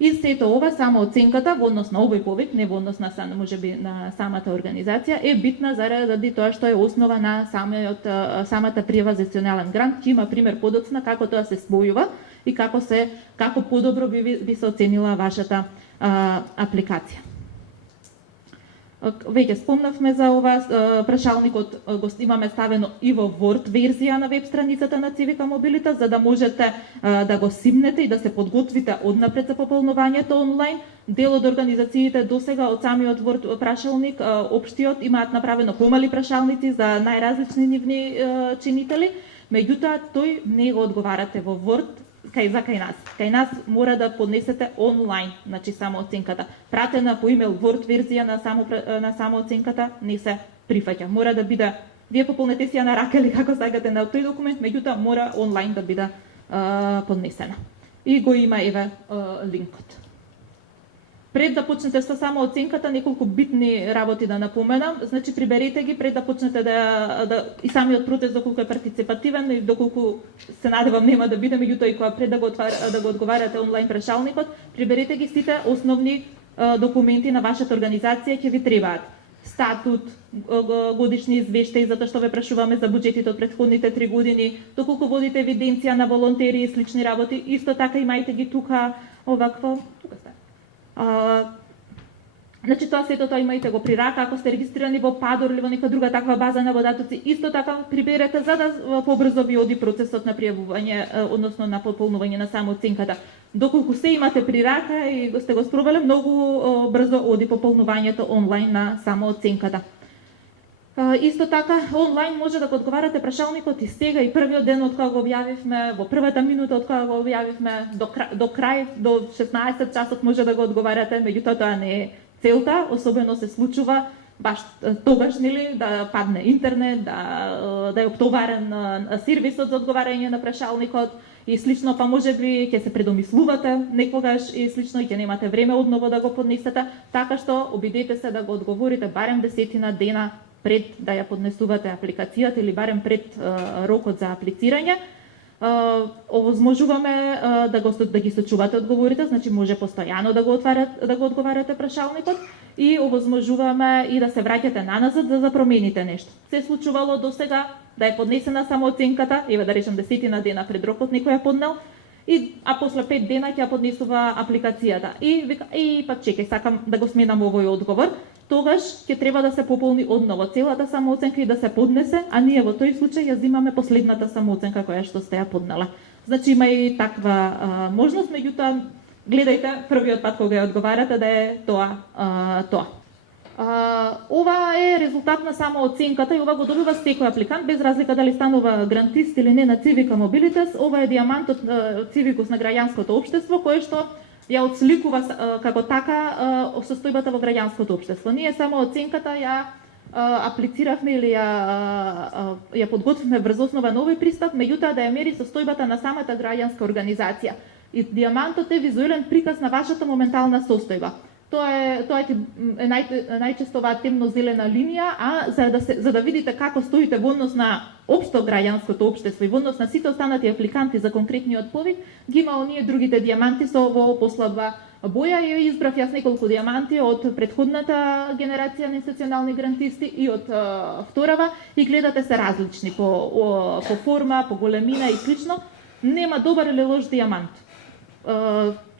И сето ова, само оценката во однос на овој повик, не во однос на можеби на самата организација, е битна заради тоа што е основа на самата пријава за национален грант. Ќе има пример подоцна како тоа се спојува и како подобро би се оценила вашата апликација. Веќе спомнавме за ова, прашалникот го имаме ставено и во Word верзија на веб страницата на Civica Mobilitas, за да можете да го симнете и да се подготвите однапред за пополнувањето онлайн. Дел од организациите досега од самиот Word прашалник, општиот, имаат направено помали прашалници за најразлични нивни чинители, меѓутоа тој не го одговарате во Word кај нас. Кај нас мора да поднесете онлайн, значи само оценката. Пратена по имейл Word верзија на само оценката не се прифаќа. Мора да биде, вие пополнете си ја на рака или како сакате на тој документ, меѓутоа мора онлайн да биде поднесена. И го има еве линкот. Пред да почнете со само оценката, неколку битни работи да напоменам. Значи, приберете ги пред да почнете и самиот процес доколку е партиципативен и доколку се надевам нема да биде, меѓутоа и кога пред да го одговарате онлайн прашалникот, приберете ги сите основни документи на вашата организација ќе ви требаат. Статут, годишни извештаи, затоа што ве прашуваме за буџетите од претходните 3 години, доколку водите евиденција на волонтери и слични работи, исто така имајте ги тука овакво, тука сте. Значи тоа сето тоа имајте го при рака, ако сте регистрирани во ПАДОР или во нека друга таква база на водатоци, исто така приберете за да побрзо ви оди процесот на пријавување, односно на пополнување на само оценката. Доколку се имате при рака и сте го спробале, многу брзо оди пополнувањето онлайн на само оценката. Исто така, онлайн може да го одговарате прашалникот и сега, и првиот ден од кога го објавивме, во првата минута од кога го објавивме, до крај, до 16 часот може да го одговарате, меѓутоа тоа не е целта, особено се случува баш тогаш, нели, да падне интернет, да е оптоварен сервисот за одговарање на прашалникот и слично, па можеби ќе се предомислувате некогаш и слично и ќе немате време одново да го поднесете, така што обидете се да го одговорите барем 10 дена пред да ја поднесувате апликацијата или барем пред рокот за аплицирање. Овозможуваме да ги сочувате одговорите, значи може постојано да го одговарате прашалникот и овозможуваме и да се враќате наназад за да промените нешто. Се случувало досега да е поднесена само оценката, еве да речем 10 дена пред рокот некој ја поднел, а после 5 дена ќе ја поднесува апликацијата. И вика, па чекај, сакам да го сменам овој одговор. Тогаш ќе треба да се пополни одново целата самооценка и да се поднесе, а ние во тој случај ја земаме последната самооценка која што сте ја поднела. Значи има и таква можност, меѓутоа гледајте првиот пат кога ја одговарате да е тоа. Ова е резултат на самооценката и ова го добива секој апликант, без разлика дали станува грантист или не на Civica Mobilitas. Ова е диамантот Civicus на граѓанското општество, кое што ја отсликува како така состојбата во граѓанското општество. Ние само оценката ја аплициравме или ја подготвивме врз основа на овој пристап, меѓутоа да ја мери состојбата на самата граѓанска организација. И диамантот е визуелен приказ на вашата моментална состојба. Тоа е најчесто оваа темно-зелена линија, за да видите како стоите во однос на општо граѓанското општество и во однос на сите останати апликанти за конкретниот повик, ги има оние другите диаманти во послаба боја и избрав јас неколку диаманти од претходната генерација на институционални грантисти и од вторава и гледате се различни по форма, по големина и слично. Нема добар или лош диамант.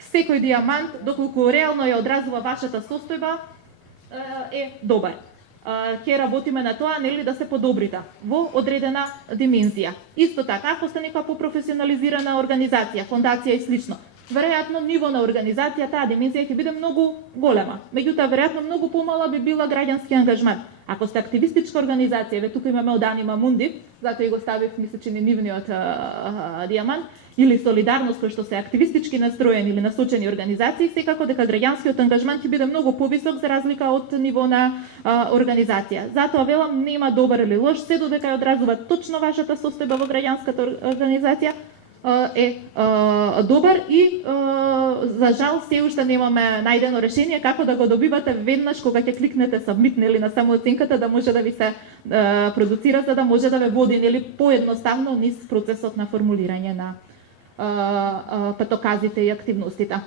Секој диамант, доколку реално ја одразува вашата состојба, е добар. Ќе работиме на тоа, нели, да се подобрите во одредена димензија. Исто така, ако сте нека попрофесионализирана организација, фондација и слично, веројатно ниво на организација, таа димензија ќе биде многу голема. Меѓутоа, веројатно многу помала би била граѓански ангажмент. Ако сте активистичка организација, тука имаме од Анима Мунди, затоа и го ставив, мисля, че нивниот диамант, или солидарност, кои што се активистички настроени или насочени организации, секако дека граѓанскиот ангажмент ќе биде многу повисок за разлика од ниво на организација. Затоа велам, нема добар или лош, се додека ја одразува точно вашата состојба во граѓанската организација, е добар и за жал се уште немаме најдено решение како да го добивате веднаш кога ќе кликнете submit или на самооценката да може да ви се продуцира, за да може да ве води или поедноставно низ процесот на формулирање на патоказите и активностите.